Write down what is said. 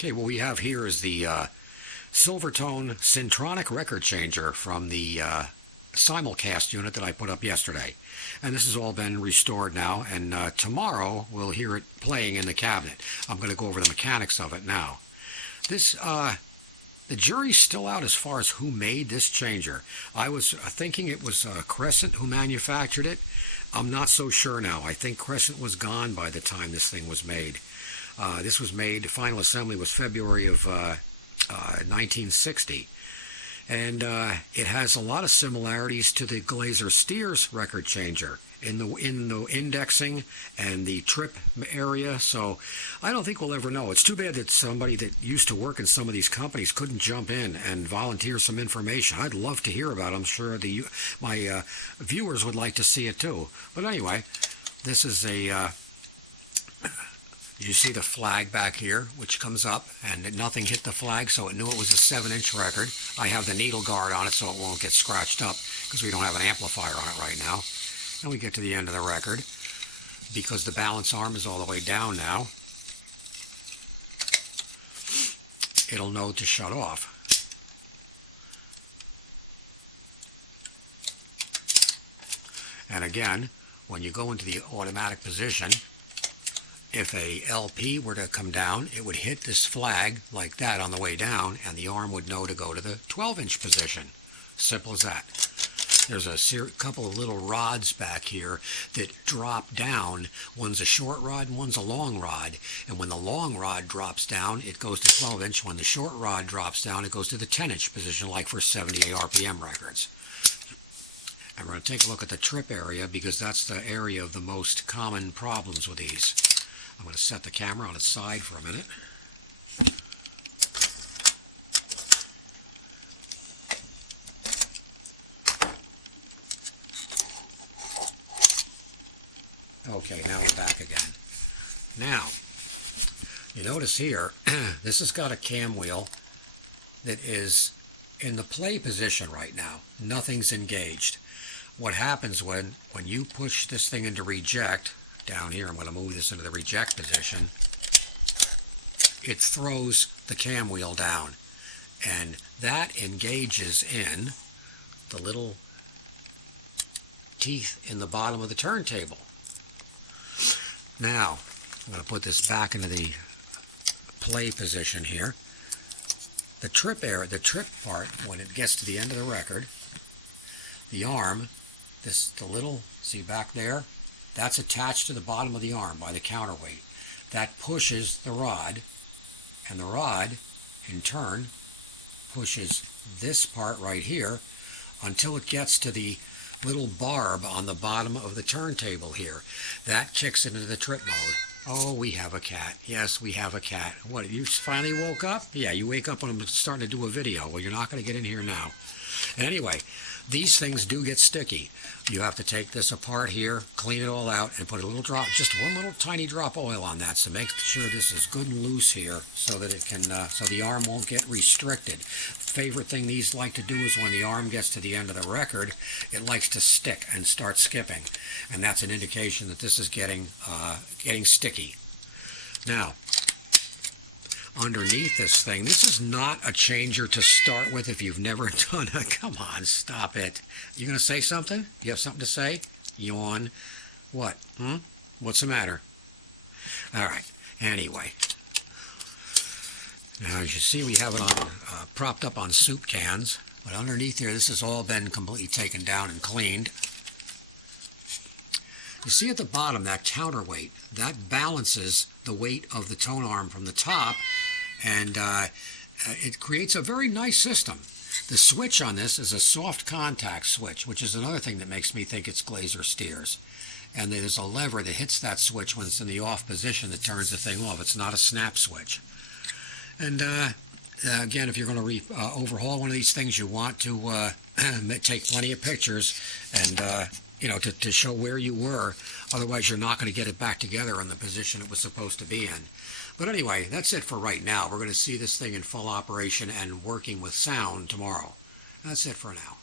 Okay, what we have here is the Silvertone Syntronic record changer from the simulcast unit that I put up yesterday. And this has all been restored now, and tomorrow we'll hear it playing in the cabinet. I'm going to go over the mechanics of it now. The jury's still out as far as who made this changer. I was thinking it was Crescent who manufactured it. I'm not so sure now. I think Crescent was gone by the time this thing was made. This was made, the final assembly was February of 1960. And it has a lot of similarities to the Glazer-Steers record changer in the indexing and the trip area. So I don't think we'll ever know. It's too bad that somebody that used to work in some of these companies couldn't jump in and volunteer some information. I'd love to hear about it. I'm sure my viewers would like to see it too. But anyway, this is a... You see the flag back here, which comes up, and nothing hit the flag, so it knew it was a 7-inch record. I have the needle guard on it so it won't get scratched up, because we don't have an amplifier on it right now. And we get to the end of the record, because the balance arm is all the way down now. It'll know to shut off. And again, when you go into the automatic position, if a LP were to come down, it would hit this flag like that on the way down, and the arm would know to go to the 12-inch position. Simple as that. There's a couple of little rods back here that drop down. One's a short rod and one's a long rod. And when the long rod drops down, it goes to 12-inch. When the short rod drops down, it goes to the 10-inch position, like for 78 RPM records. And we're going to take a look at the trip area, because that's the area of the most common problems with these. I'm going to set the camera on its side for a minute. Okay, now we're back again. Now, you notice here, this has got a cam wheel that is in the play position right now. Nothing's engaged. What happens when you push this thing into reject, down here, I'm going to move this into the reject position, it throws the cam wheel down, and that engages in the little teeth in the bottom of the turntable. Now, I'm going to put this back into the play position here. The trip part, when it gets to the end of the record, the arm, the little, see back there, that's attached to the bottom of the arm by the counterweight. That pushes the rod, and the rod, in turn, pushes this part right here until it gets to the little barb on the bottom of the turntable here. That kicks it into the trip mode. Oh, we have a cat. Yes, we have a cat. What, you finally woke up? Yeah, you wake up when I'm starting to do a video. Well, you're not going to get in here now. Anyway, these things do get sticky. You have to take this apart here, clean it all out, and put a little drop, just one little tiny drop of oil on that to make sure this is good and loose here, so that it can, so the arm won't get restricted. Favorite thing these like to do is when the arm gets to the end of the record, it likes to stick and start skipping, and that's an indication that this is getting sticky. Now, underneath this thing, this is not a changer to start with if you've never done a... Come on, stop it. You going to say something? You have something to say? Yawn. What? What's the matter? All right. Anyway. Now, as you see, we have it on propped up on soup cans. But underneath here, this has all been completely taken down and cleaned. You see at the bottom, that counterweight, that balances the weight of the tone arm from the top, and it creates a very nice system. The switch on this is a soft contact switch, which is another thing that makes me think it's Glazer-Steers. And there's a lever that hits that switch when it's in the off position that turns the thing off. It's not a snap switch. And again, if you're going to overhaul one of these things, you want to take plenty of pictures and to show where you were. Otherwise, you're not going to get it back together in the position it was supposed to be in. But anyway, that's it for right now. We're going to see this thing in full operation and working with sound tomorrow. That's it for now.